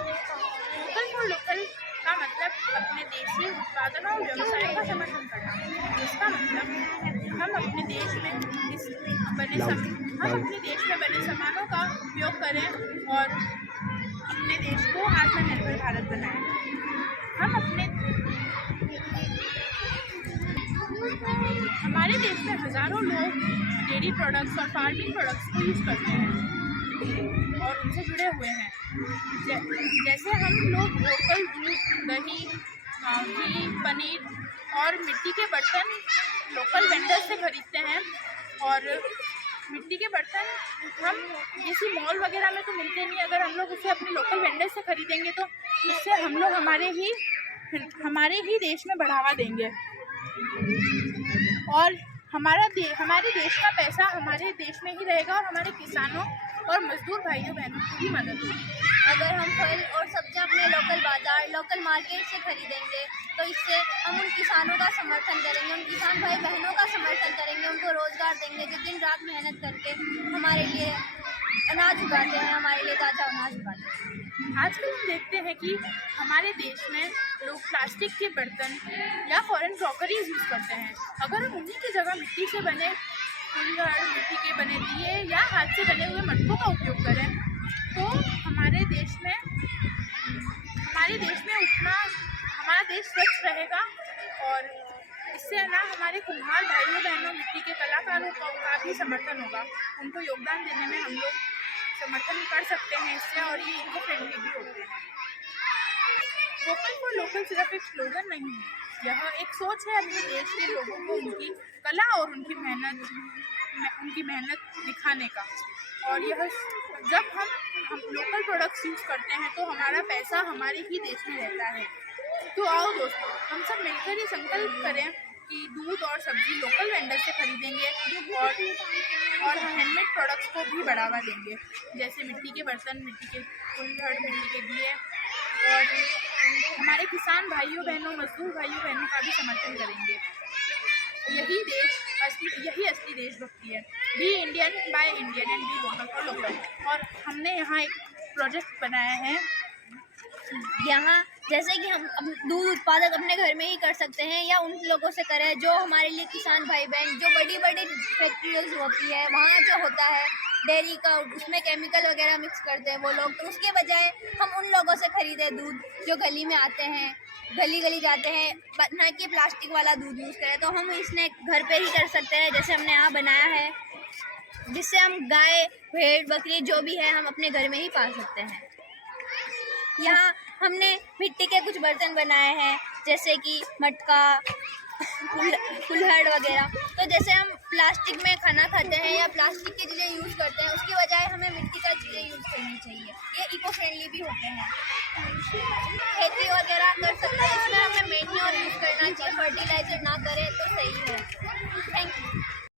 Vocal for local का मतलब अपने देशी उत्पादनों और व्यवसायों का समर्थन करना। इसका मतलब हम अपने देश में बने सामानों का उपयोग करें और अपने देश को आत्मनिर्भर भारत बनाएं। हमारे देश में हज़ारों लोग डेयरी प्रोडक्ट्स और फार्मिंग प्रोडक्ट्स को यूज़ करते हैं और उनसे जुड़े हुए हैं। जैसे हम लोग लोकल दूध, दही, घी, पनीर और मिट्टी के बर्तन लोकल वेंडर से खरीदते हैं। और मिट्टी के बर्तन हम किसी मॉल वगैरह में तो मिलते नहीं। अगर हम लोग उसे अपने लोकल वेंडर से खरीदेंगे तो इससे हम लोग हमारे ही देश में बढ़ावा देंगे और हमारे देश का पैसा हमारे देश में ही रहेगा और हमारे किसानों और मजदूर भाइयों बहनों की भी मदद होगी। अगर हम फल और सब्जियां अपने लोकल बाजार, लोकल मार्केट से खरीदेंगे तो इससे हम उन किसानों का समर्थन करेंगे, उन किसान भाई बहनों का समर्थन करेंगे, उनको रोजगार देंगे जो दिन रात मेहनत करके हमारे लिए अनाज उगाते हैं, हमारे लिए ताज़ा अनाज उगाते हैं। आजकल हम देखते हैं कि हमारे देश में लोग प्लास्टिक के बर्तन या फॉरेन क्रॉकरीज यूज़ करते हैं। अगर हम उन्हीं की जगह मिट्टी से बने कुल्हड़, मिट्टी के बने दिए या हाथ से बने हुए मटकों का उपयोग करें तो हमारे देश में हमारा देश स्वच्छ रहेगा और इससे ना हमारे कुम्हार भाइयों बहनों, मिट्टी के कलाकारों का भी समर्थन होगा। उनको योगदान देने में हम लोग समर्थन कर सकते हैं इससे और ये इनको फ्रेंडली भी होते हैं। वोकल फॉर लोकल सिर्फ एक स्लोगन नहीं है, यह एक सोच है अपने देश के लोगों को उनकी कला और उनकी मेहनत दिखाने का। और यह जब हम लोकल प्रोडक्ट्स यूज़ करते हैं तो हमारा पैसा हमारे ही देश में रहता है। तो आओ दोस्तों, हम सब मिलकर ये संकल्प करें कि दूध और सब्जी लोकल वेंडर से खरीदेंगे और हैंडमेड प्रोडक्ट्स को भी बढ़ावा देंगे, जैसे मिट्टी के बर्तन, मिट्टी के कुल्हड़, मिट्टी के दिए और हमारे किसान भाइयों बहनों, मजदूर भाइयों बहनों का भी समर्थन करेंगे। यही असली देशभक्ति है। Be Indian buy Indian and be vocal for local. और हमने यहाँ एक प्रोजेक्ट बनाया है। यहाँ जैसे कि हम दूध उत्पादक अपने घर में ही कर सकते हैं या उन लोगों से करें जो हमारे लिए किसान भाई बहन, जो बड़ी बड़ी फैक्ट्रीज होती है वहाँ जो होता है डेयरी का, उसमें केमिकल वगैरह मिक्स करते हैं वो लोग, तो उसके बजाय हम उन लोगों से खरीदें दूध जो गली में आते हैं, गली जाते हैं, ना कि प्लास्टिक वाला दूध यूज़ करें। तो हम इसने घर पे ही कर सकते हैं, जैसे हमने यहाँ बनाया है, जिससे हम गाय, भेड़, बकरी जो भी है हम अपने घर में ही पाल सकते हैं। यहाँ हमने मिट्टी के कुछ बर्तन बनाए हैं, जैसे कि मटका, कुल्हड़ वगैरह। तो जैसे हम प्लास्टिक में खाना खाते हैं या प्लास्टिक की चीज़ें यूज़ करते हैं, उसकी बजाय हमें मिट्टी का चीज़ें यूज़ करनी चाहिए। ये इको फ्रेंडली भी होते हैं। खेती वगैरह कर सकते हैं, इसमें हमें मैन्योर यूज़ करना चाहिए, फर्टिलाइजर ना करें तो सही है।